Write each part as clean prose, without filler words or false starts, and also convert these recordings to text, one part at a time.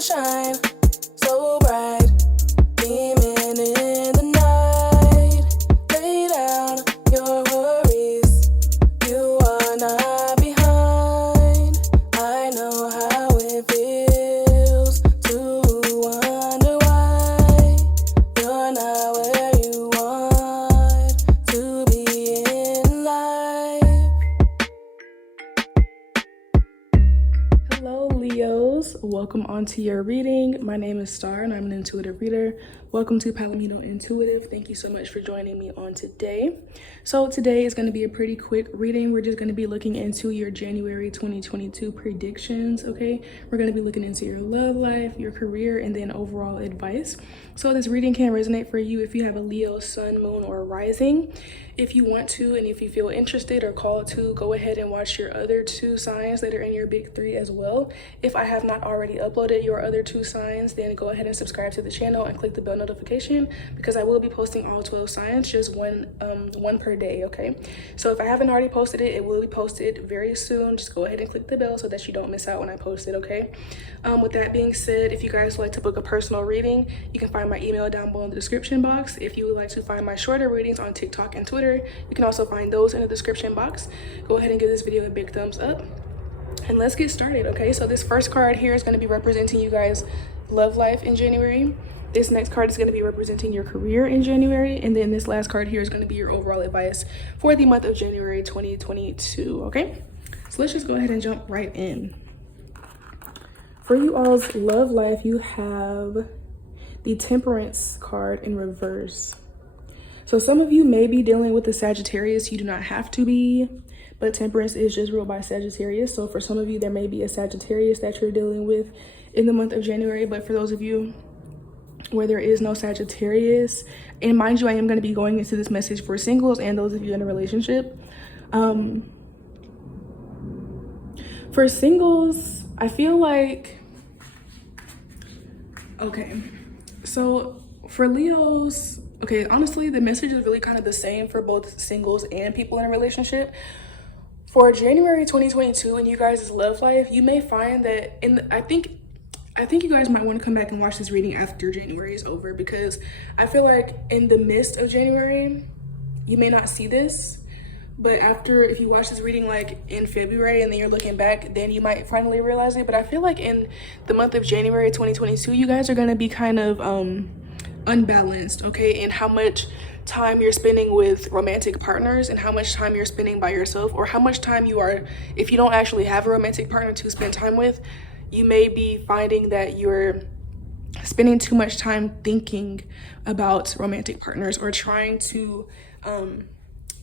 shine so bright, beaming in the night. Lay down your worries, you are not behind. I know how it feels to wonder why you're not where you want to be in life. Hello Leos, welcome onto your reading. My name is Star and I'm an intuitive reader. Welcome to PalominoIntuitive. Thank you so much for joining me on today. So today is going to be a pretty quick reading. We're just going to be looking into your January 2022 predictions, okay? We're going to be looking into your love life, your career, and then overall advice. So this reading can resonate for you if you have a Leo, sun, moon, or rising. If you want to, and if you feel interested or called to, go ahead and watch your other two signs that are in your big three as well. If I have not already uploaded your other two signs, then go ahead and subscribe to the channel and click the bell notification, because I will be posting all 12 signs, just one per day, okay? So if I haven't already posted it, it will be posted very soon. Just go ahead and click the bell so that you don't miss out when I post it, okay? With that being said, if you guys would like to book a personal reading, you can find my email down below in the description box. If you would like to find my shorter readings on TikTok and Twitter, you can also find those in the description box. Go ahead and give this video a big thumbs up. And let's get started, okay? So this first card here is going to be representing you guys' love life in January. This next card is going to be representing your career in January. And then this last card here is going to be your overall advice for the month of January 2022, okay? So let's just go ahead and jump right in. For you all's love life, you have the Temperance card in reverse. So some of you may be dealing with the Sagittarius. You do not have to be, but Temperance is just ruled by Sagittarius. So for some of you, there may be a Sagittarius that you're dealing with in the month of January. But for those of you where there is no Sagittarius, and mind you, I am going to be going into this message for singles and those of you in a relationship. For singles, I feel like, okay, so for Leos, okay, honestly, the message is really kind of the same for both singles and people in a relationship. For January 2022 in you guys' love life, you may find that I think you guys might want to come back and watch this reading after January is over, because I feel like in the midst of January, you may not see this, but after, if you watch this reading like in February and then you're looking back, then you might finally realize it. But I feel like in the month of January 2022, you guys are going to be kind of unbalanced, okay, in how much time you're spending with romantic partners and how much time you're spending by yourself, or how much time you are, if you don't actually have a romantic partner to spend time with, you may be finding that you're spending too much time thinking about romantic partners or trying to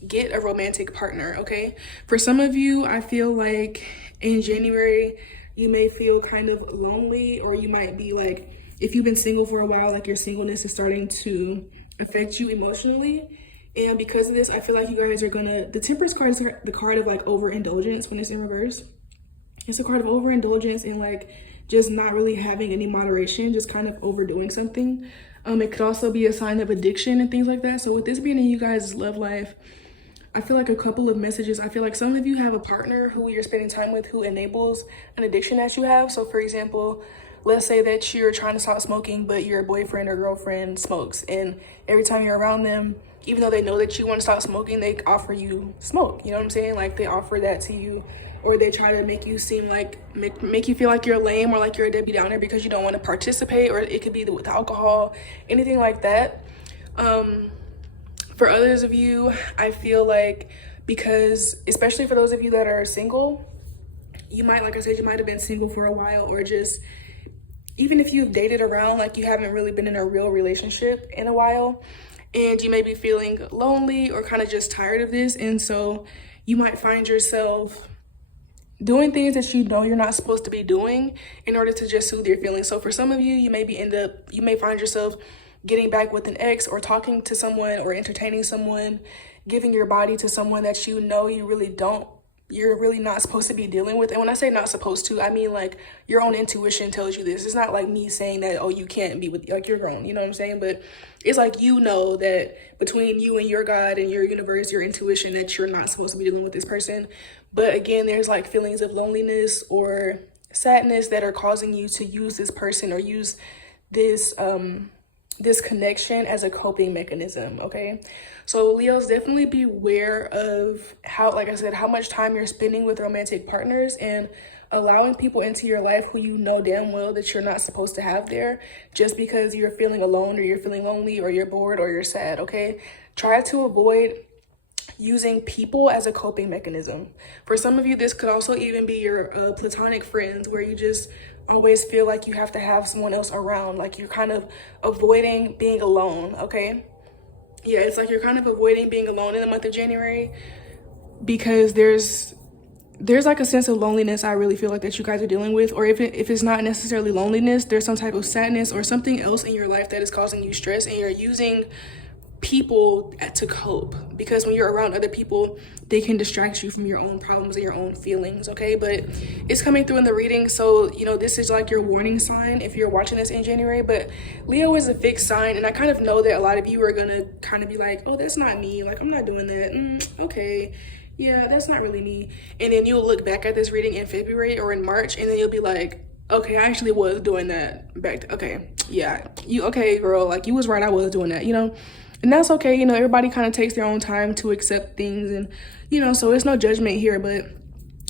get a romantic partner, okay? For some of you, I feel like in January, you may feel kind of lonely, or you might be like, if you've been single for a while, like your singleness is starting to affect you emotionally. And because of this, I feel like you guys are gonna, the Temperance card is the card of like overindulgence when it's in reverse. It's a card of overindulgence and like just not really having any moderation, just kind of overdoing something. It could also be a sign of addiction and things like that. So with this being in you guys' love life, I feel like a couple of messages. I feel like some of you have a partner who you're spending time with who enables an addiction that you have. So for example, let's say that you're trying to stop smoking, but your boyfriend or girlfriend smokes. And every time you're around them, even though they know that you want to stop smoking, they offer you smoke. You know what I'm saying? Like they offer that to you, or they try to make you seem like, make you feel like you're lame or like you're a Debbie Downer because you don't want to participate, or it could be with alcohol, anything like that. For others of you, I feel like, because especially for those of you that are single, you might, like I said, you might have been single for a while, or just even if you've dated around, like you haven't really been in a real relationship in a while, and you may be feeling lonely or kind of just tired of this. And so you might find yourself doing things that you know you're not supposed to be doing in order to just soothe your feelings. So for some of you, you may find yourself getting back with an ex, or talking to someone, or entertaining someone, giving your body to someone that you know you're really not supposed to be dealing with. And when I say not supposed to, I mean like your own intuition tells you this. It's not like me saying that, oh, you can't be with, like, you're grown, you know what I'm saying? But it's like, you know that between you and your God and your universe, your intuition, that you're not supposed to be dealing with this person. But again, there's like feelings of loneliness or sadness that are causing you to use this person or use this this connection as a coping mechanism. Okay, so Leos, definitely be aware of how, like I said, how much time you're spending with romantic partners and allowing people into your life who you know damn well that you're not supposed to have there just because you're feeling alone or you're feeling lonely or you're bored or you're sad. Okay, try to avoid using people as a coping mechanism. For some of you, this could also even be your platonic friends, where you just always feel like you have to have someone else around, like you're kind of avoiding being alone. Okay, yeah, it's like you're kind of avoiding being alone in the month of January because there's like a sense of loneliness I really feel like that you guys are dealing with, or if it's not necessarily loneliness, there's some type of sadness or something else in your life that is causing you stress, and you're using people to cope, because when you're around other people, they can distract you from your own problems and your own feelings. Okay, but it's coming through in the reading, so you know this is like your warning sign if you're watching this in January. But Leo is a fixed sign, and I kind of know that a lot of you are gonna kind of be like, oh, that's not me, like I'm not doing that. Okay, yeah, that's not really me. And then you'll look back at this reading in February or in March, and then you'll be like, okay, I actually was doing that okay, yeah, okay, girl, like you was right, I was doing that, and that's okay. Everybody kind of takes their own time to accept things, and so it's no judgment here, but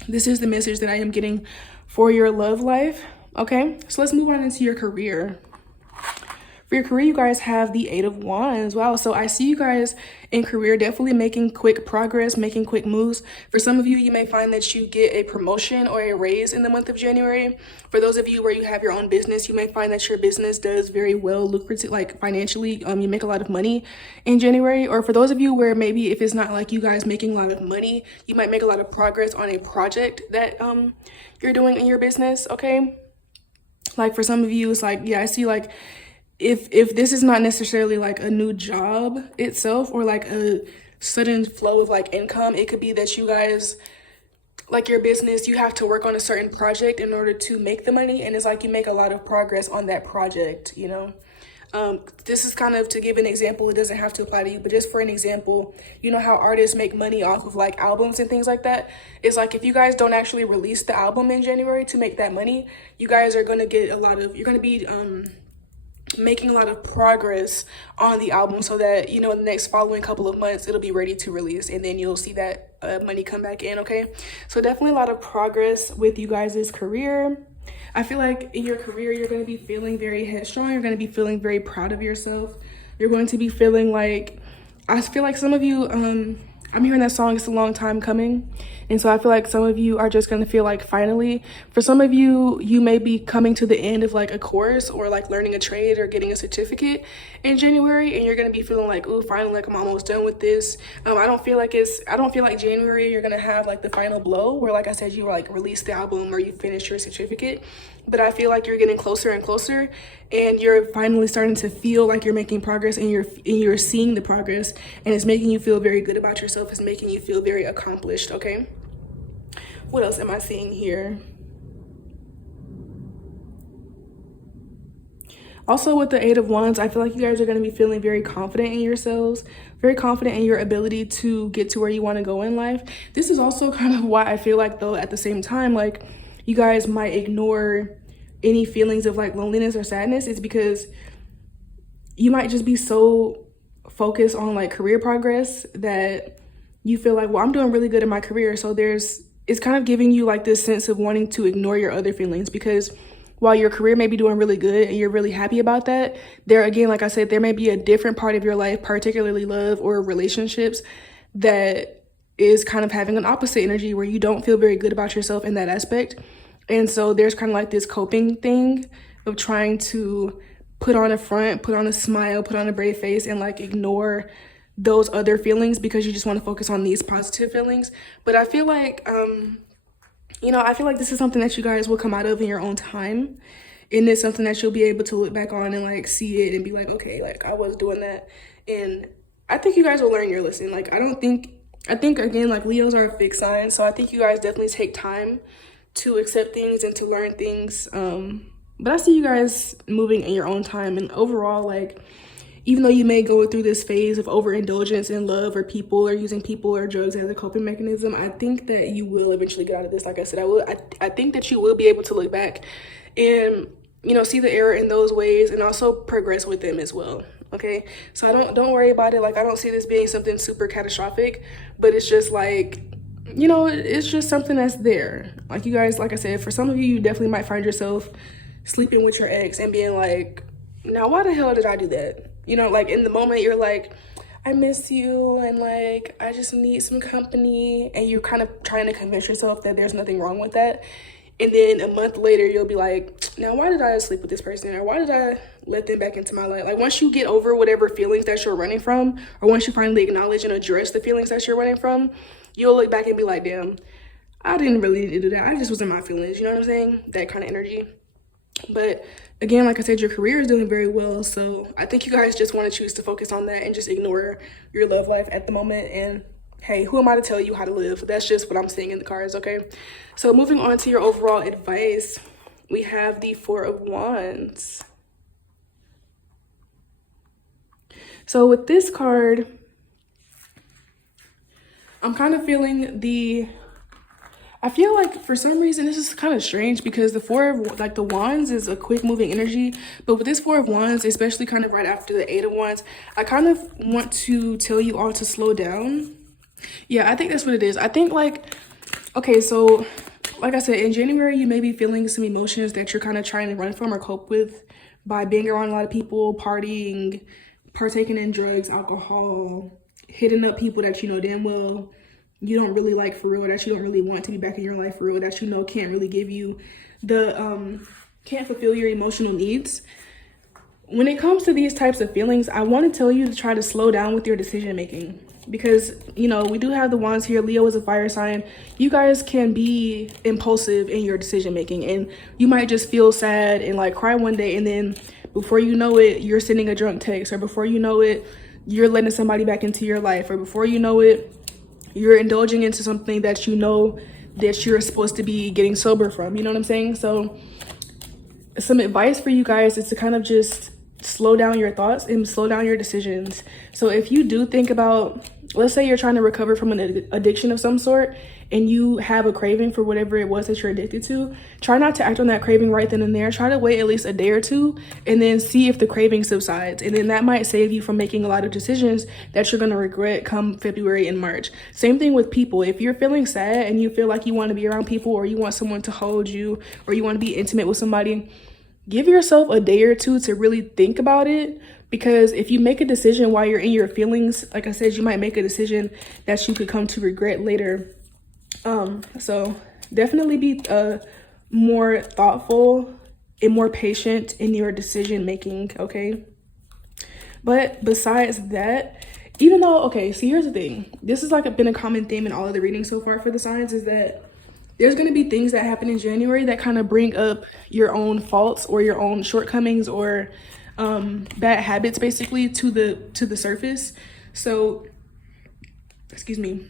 this is the message that I am getting for your love life. Okay, so let's move on into your career. For your career, you guys have the 8 of Wands. Wow, so I see you guys in career definitely making quick progress, making quick moves. For some of you, you may find that you get a promotion or a raise in the month of January. For those of you where you have your own business, you may find that your business does very well, lucrative, like financially, you make a lot of money in January. Or for those of you where maybe if it's not like you guys making a lot of money, you might make a lot of progress on a project that you're doing in your business. Okay, like for some of you, it's like, yeah, I see like if this is not necessarily like a new job itself or like a sudden flow of like income, it could be that you guys, like your business, you have to work on a certain project in order to make the money, and it's like you make a lot of progress on that project. This is kind of to give an example. It doesn't have to apply to you, but just for an example, you know how artists make money off of like albums and things like that? It's like if you guys don't actually release the album in January to make that money, you guys are going to get you're going to be making a lot of progress on the album, so that in the next following couple of months it'll be ready to release, and then you'll see that money come back in. Okay, so definitely a lot of progress with you guys' career. I feel like in your career you're going to be feeling very headstrong, you're going to be feeling very proud of yourself, you're going to be feeling like, I feel like some of you I'm hearing that song, It's a Long Time Coming. And so I feel like some of you are just going to feel like finally. For some of you, you may be coming to the end of like a course or like learning a trade or getting a certificate in January, and you're going to be feeling like, oh, finally, like I'm almost done with this. I don't feel like January you're going to have like the final blow where, like I said, you like release the album or you finish your certificate. But I feel like you're getting closer and closer, and you're finally starting to feel like you're making progress, and you're seeing the progress, and it's making you feel very good about yourself. It's making you feel very accomplished. Okay, what else am I seeing here? Also with the 8 of Wands, I feel like you guys are going to be feeling very confident in yourselves, very confident in your ability to get to where you want to go in life. This is also kind of why I feel like, though, at the same time, like you guys might ignore any feelings of like loneliness or sadness. It's because you might just be so focused on like career progress that you feel like, well, I'm doing really good in my career. So it's kind of giving you like this sense of wanting to ignore your other feelings, because while your career may be doing really good and you're really happy about that, there again, like I said, there may be a different part of your life, particularly love or relationships, that is kind of having an opposite energy where you don't feel very good about yourself in that aspect. And so there's kind of like this coping thing of trying to put on a front, put on a smile, put on a brave face, and like ignore those other feelings because you just want to focus on these positive feelings. But I feel like, I feel like this is something that you guys will come out of in your own time. And it's something that you'll be able to look back on and like see it and be like, okay, like I was doing that. And I think you guys will learn your lesson. Like, I think again, like Leos are a fixed sign. So I think you guys definitely take time to accept things and to learn things. But I see you guys moving in your own time. And overall, like, even though you may go through this phase of overindulgence in love or people or using people or drugs as a coping mechanism, I think that you will eventually get out of this. Like I said, I think that you will be able to look back and, you know, see the error in those ways and also progress with them as well. Okay, so don't worry about it. Like, I don't see this being something super catastrophic, but it's just like, you know, it's just something that's there. Like, you guys, like I said, for some of you, you definitely might find yourself sleeping with your ex and being like, now why the hell did I do that? You know, like, in the moment you're like, I miss you and like I just need some company, and you're kind of trying to convince yourself that there's nothing wrong with that. And then a month later, you'll be like, now why did I sleep with this person? Or why did I let them back into my life? Like, once you get over whatever feelings that you're running from, or once you finally acknowledge and address the feelings that you're running from, you'll look back and be like, damn, I didn't really need to do that. I just was in my feelings. You know what I'm saying? That kind of energy. But again, like I said, your career is doing very well. So I think you guys just want to choose to focus on that and just ignore your love life at the moment. And hey, who am I to tell you how to live? That's just what I'm seeing in the cards, okay? So moving on to your overall advice, we have the Four of Wands. So with this card, I'm kind of feeling I feel like for some reason this is kind of strange, because the Four of, like, the Wands is a quick moving energy, but with this Four of Wands, especially kind of right after the Eight of Wands, I kind of want to tell you all to slow down. Yeah, I think that's what it is. I think, like, okay, so like I said, in January, you may be feeling some emotions that you're kind of trying to run from or cope with by being around a lot of people, partying, partaking in drugs, alcohol, hitting up people that you know damn well you don't really like for real, that you don't really want to be back in your life for real, that you know can't really give you the, can't fulfill your emotional needs. When it comes to these types of feelings, I want to tell you to try to slow down with your decision making, because, you know, we do have the Wands here. Leo is a fire sign. You guys can be impulsive in your decision making, and you might just feel sad and like cry one day, and then before you know it, you're sending a drunk text, or before you know it, you're letting somebody back into your life, or before you know it, you're indulging into something that you know that you're supposed to be getting sober from. You know what I'm saying? So some advice for you guys is to kind of just slow down your thoughts and slow down your decisions. So if you do think about, let's say you're trying to recover from an addiction of some sort, and you have a craving for whatever it was that you're addicted to, try not to act on that craving right then and there. Try to wait at least a day or two and then see if the craving subsides. And then that might save you from making a lot of decisions that you're going to regret come February and March. Same thing with people. If you're feeling sad and you feel like you want to be around people, or you want someone to hold you, or you want to be intimate with somebody, give yourself a day or two to really think about it. Because if you make a decision while you're in your feelings, like I said, you might make a decision that you could come to regret later. So definitely be more thoughtful and more patient in your decision making, okay? But besides that, even though, okay, see, here's the thing. This is like been a common theme in all of the readings so far for the signs, is that there's going to be things that happen in January that kind of bring up your own faults or your own shortcomings or bad habits, basically, to the surface. So, excuse me.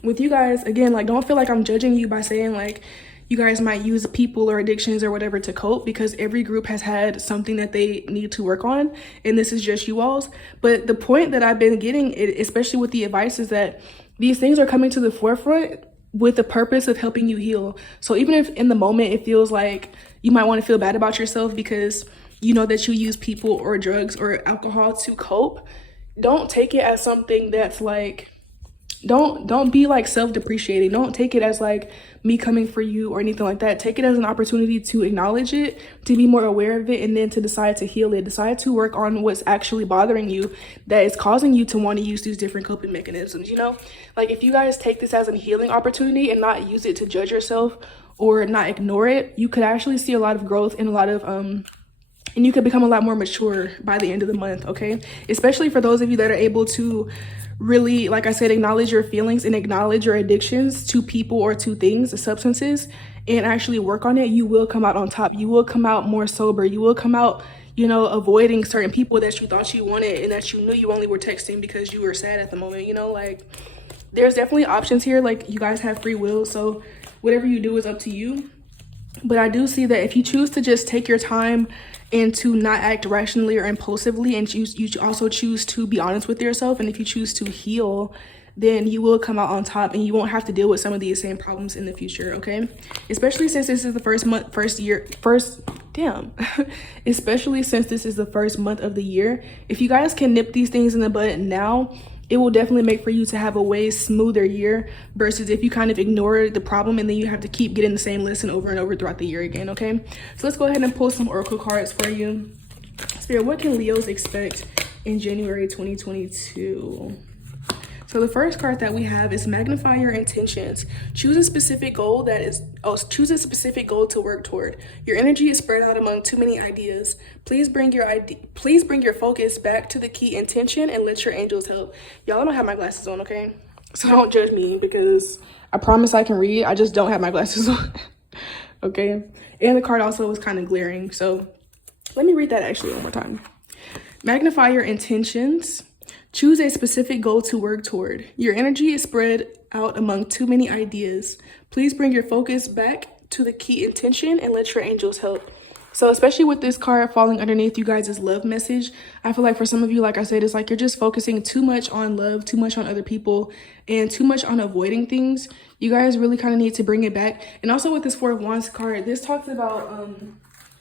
With you guys, again, like, don't feel like I'm judging you by saying like you guys might use people or addictions or whatever to cope, because every group has had something that they need to work on, and this is just you all's. But the point that I've been getting, especially with the advice, is that these things are coming to the forefront with the purpose of helping you heal. So even if in the moment it feels like you might want to feel bad about yourself because you know that you use people or drugs or alcohol to cope, don't take it as something that's like, don't be like self-depreciating. Don't take it as like me coming for you or anything like that. Take it as an opportunity to acknowledge it, to be more aware of it, and then to decide to heal it. Decide to work on what's actually bothering you that is causing you to want to use these different coping mechanisms, you know? Like, if you guys take this as a healing opportunity and not use it to judge yourself or not ignore it, you could actually see a lot of growth and a lot of and you could become a lot more mature by the end of the month, okay? Especially for those of you that are able to really, like I said, acknowledge your feelings and acknowledge your addictions to people or to things, the substances, and actually work on it. You will come out on top. You will come out more sober. You will come out, you know, avoiding certain people that you thought you wanted and that you knew you only were texting because you were sad at the moment, you know? Like, there's definitely options here. Like, you guys have free will, so whatever you do is up to you. But I do see that if you choose to just take your time and to not act rationally or impulsively, and you also choose to be honest with yourself, and if you choose to heal, then you will come out on top and you won't have to deal with some of these same problems in the future, okay? Especially since this is the especially since this is the first month of the year. If you guys can nip these things in the bud now, it will definitely make for you to have a way smoother year versus if you kind of ignore the problem and then you have to keep getting the same lesson over and over throughout the year again, okay? So let's go ahead and pull some oracle cards for you. Spirit, what can Leos expect in January 2022? So the first card that we have is magnify your intentions. Choose a specific goal choose a specific goal to work toward. Your energy is spread out among too many ideas. Please bring your focus back to the key intention and let your angels help. Y'all, I don't have my glasses on, okay? So don't judge me because I promise I can read. I just don't have my glasses on. Okay? And the card also was kind of glaring. So let me read that actually one more time. Magnify your intentions. Choose a specific goal to work toward. Your energy is spread out among too many ideas. Please bring your focus back to the key intention and let your angels help. So especially with this card falling underneath you guys' love message, I feel like for some of you, like I said, it's like you're just focusing too much on love, too much on other people, and too much on avoiding things. You guys really kind of need to bring it back. And also with this Four of Wands card, this talks about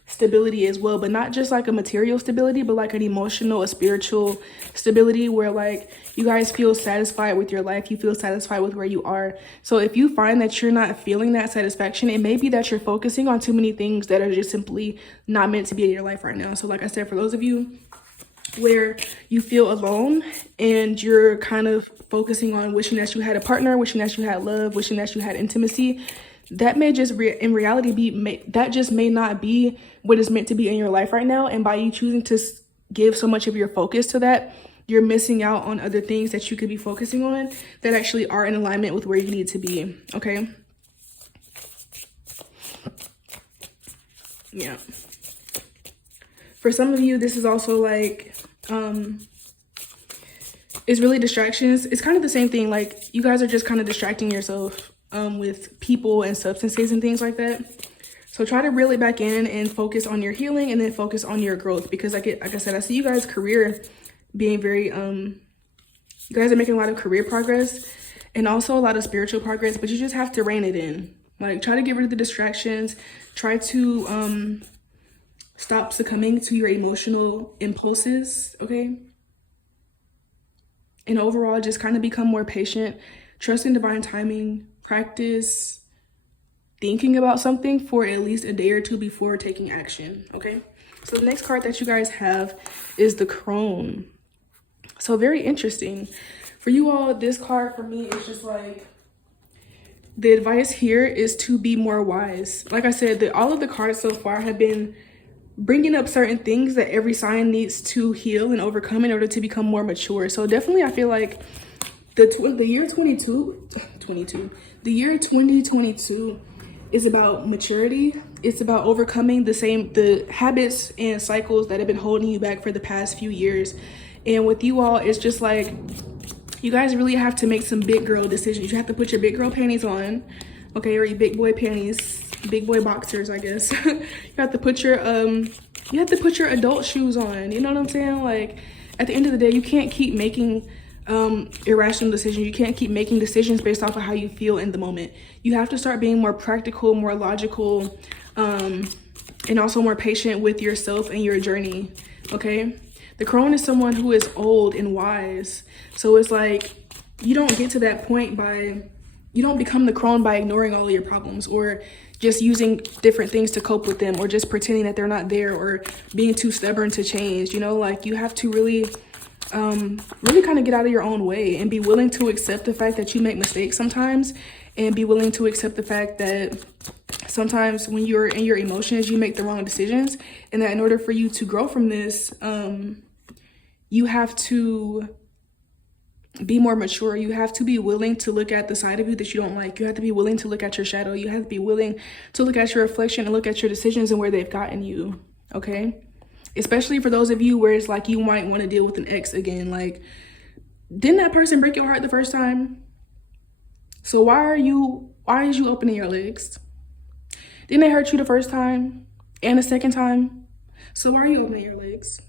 stability as well, but not just like a material stability, but like an emotional, a spiritual stability where like you guys feel satisfied with your life, you feel satisfied with where you are. So if you find that you're not feeling that satisfaction, it may be that you're focusing on too many things that are just simply not meant to be in your life right now. So like I said, for those of you where you feel alone and you're kind of focusing on wishing that you had a partner, wishing that you had love, wishing that you had intimacy, that may just in reality that just may not be what is meant to be in your life right now. And by you choosing to give so much of your focus to that, you're missing out on other things that you could be focusing on that actually are in alignment with where you need to be. Okay. Yeah. For some of you, this is also like, it's really distractions. It's kind of the same thing. Like you guys are just kind of distracting yourself with people and substances and things like that. So try to reel it back in and focus on your healing and then focus on your growth, because like I said, I see you guys' career being very, you guys are making a lot of career progress and also a lot of spiritual progress, but you just have to rein it in. Like try to get rid of the distractions. Try to stop succumbing to your emotional impulses, okay? And overall, just kind of become more patient, trust in divine timing, practice thinking about something for at least a day or two before taking action, okay? So the next card that you guys have is the Crone. So very interesting. For you all, this card for me is just like, the advice here is to be more wise. Like I said, all of the cards so far have been bringing up certain things that every sign needs to heal and overcome in order to become more mature. So definitely I feel like the year 2022 is about maturity. It's about overcoming the habits and cycles that have been holding you back for the past few years. And with you all, it's just like, you guys really have to make some big girl decisions. You have to put your big girl panties on, okay, or your big boy panties, big boy boxers, I guess. You have to put your adult shoes on. You know what I'm saying? Like at the end of the day, you can't keep making irrational decisions. You can't keep making decisions based off of how you feel in the moment. You have to start being more practical, more logical, and also more patient with yourself and your journey, okay? The Crone is someone who is old and wise. So it's like, you don't get to that point you don't become the Crone by ignoring all of your problems or just using different things to cope with them or just pretending that they're not there or being too stubborn to change, you know? Like you have to really kind of get out of your own way and be willing to accept the fact that you make mistakes sometimes, and be willing to accept the fact that sometimes when you're in your emotions, you make the wrong decisions, and that in order for you to grow from this, you have to be more mature. You have to be willing to look at the side of you that you don't like. You have to be willing to look at your shadow. You have to be willing to look at your reflection and look at your decisions and where they've gotten you, okay? Especially for those of you where it's like you might want to deal with an ex again. Like, didn't that person break your heart the first time? So why is you opening your legs? Didn't they hurt you the first time and the second time? So why are you opening your legs?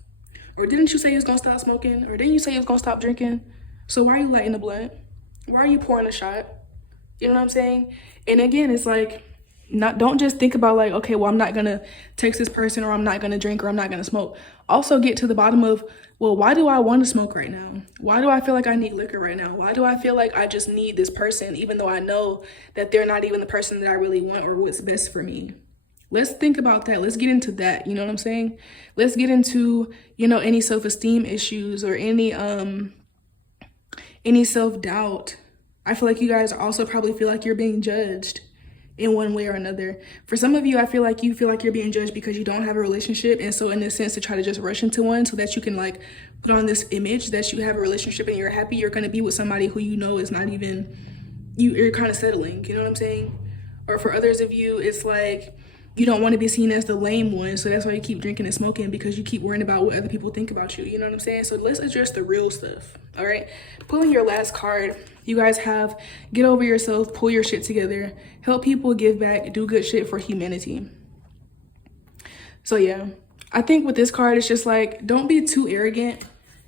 Or didn't you say you was gonna stop smoking? Or didn't you say you was gonna stop drinking? So why are you lighting the blunt? Why are you pouring a shot? You know what I'm saying? And again, it's like, don't just think about like, okay, well, I'm not gonna text this person, or I'm not gonna drink, or I'm not gonna smoke. Also get to the bottom of, well, why do I want to smoke right now? Why do I feel like I need liquor right now? Why do I feel like I just need this person, even though I know that they're not even the person that I really want or what's best for me? Let's think about that. Let's get into that. You know what I'm saying? Let's get into, any self-esteem issues or any self-doubt. I feel like you guys also probably feel like you're being judged in one way or another. For some of you, I feel like you're being judged because you don't have a relationship. And so in a sense, to try to just rush into one so that you can like put on this image that you have a relationship and you're happy, you're going to be with somebody who is not even, you're kind of settling. You know what I'm saying? Or for others of you, it's like, you don't want to be seen as the lame one, so that's why you keep drinking and smoking, because you keep worrying about what other people think about you. You know what I'm saying? So let's address the real stuff. All right, pulling your last card, you guys have get over yourself, pull your shit together, help people, give back, do good shit for humanity. So yeah, I think with this card, it's just like, don't be too arrogant.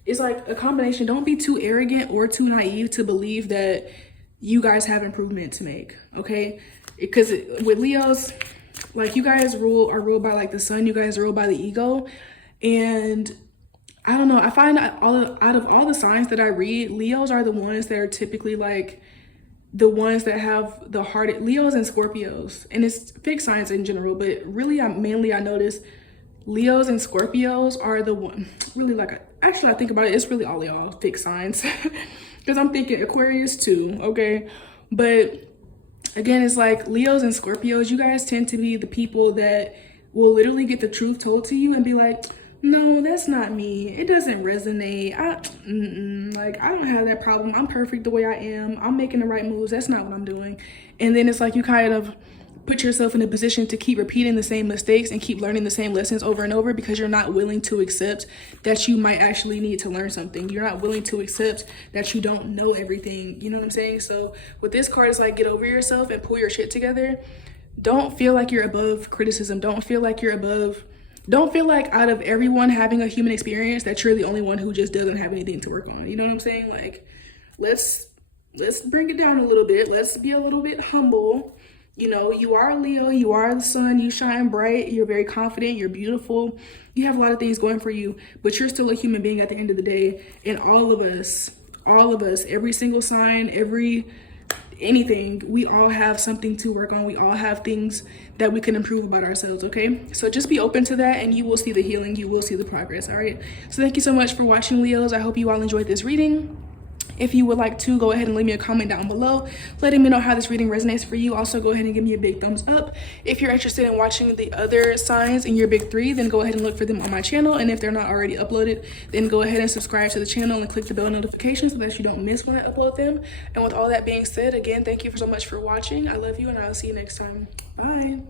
It's like a combination. Don't be too arrogant or too naive to believe that you guys have improvement to make. Okay, because with Leos, like, you guys are ruled by like the sun. You guys are ruled by the ego. And I don't know, I find out of all the signs that I read, Leos are the ones that are typically like the ones that have the hardest. Leos and Scorpios, and it's fixed signs in general, but really I notice Leos and Scorpios are the one really, like, actually I think about it, it's really all y'all fixed signs because I'm thinking Aquarius too. Okay, but again, it's like Leos and Scorpios, you guys tend to be the people that will literally get the truth told to you and be like, no, that's not me. It doesn't resonate. Like, I don't have that problem. I'm perfect the way I am. I'm making the right moves. That's not what I'm doing. And then it's like you kind of put yourself in a position to keep repeating the same mistakes and keep learning the same lessons over and over because you're not willing to accept that you might actually need to learn something. You're not willing to accept that you don't know everything. You know what I'm saying? So with this card, it's like, get over yourself and pull your shit together. Don't feel like you're above criticism. Don't feel like out of everyone having a human experience that you're the only one who just doesn't have anything to work on. You know what I'm saying? Like, let's bring it down a little bit. Let's be a little bit humble. You are a Leo, you are the sun, you shine bright, you're very confident, you're beautiful, you have a lot of things going for you, but you're still a human being at the end of the day. And all of us, every single sign, anything, we all have something to work on. We all have things that we can improve about ourselves. Okay, so just be open to that and you will see the healing, you will see the progress. All right, so thank you so much for watching, Leos. I hope you all enjoyed this reading. If you would like to, go ahead and leave me a comment down below letting me know how this reading resonates for you. Also, go ahead and give me a big thumbs up. If you're interested in watching the other signs in your big three, then go ahead and look for them on my channel. And if they're not already uploaded, then go ahead and subscribe to the channel and click the bell notification so that you don't miss when I upload them. And with all that being said, again, thank you so much for watching. I love you, and I'll see you next time. Bye.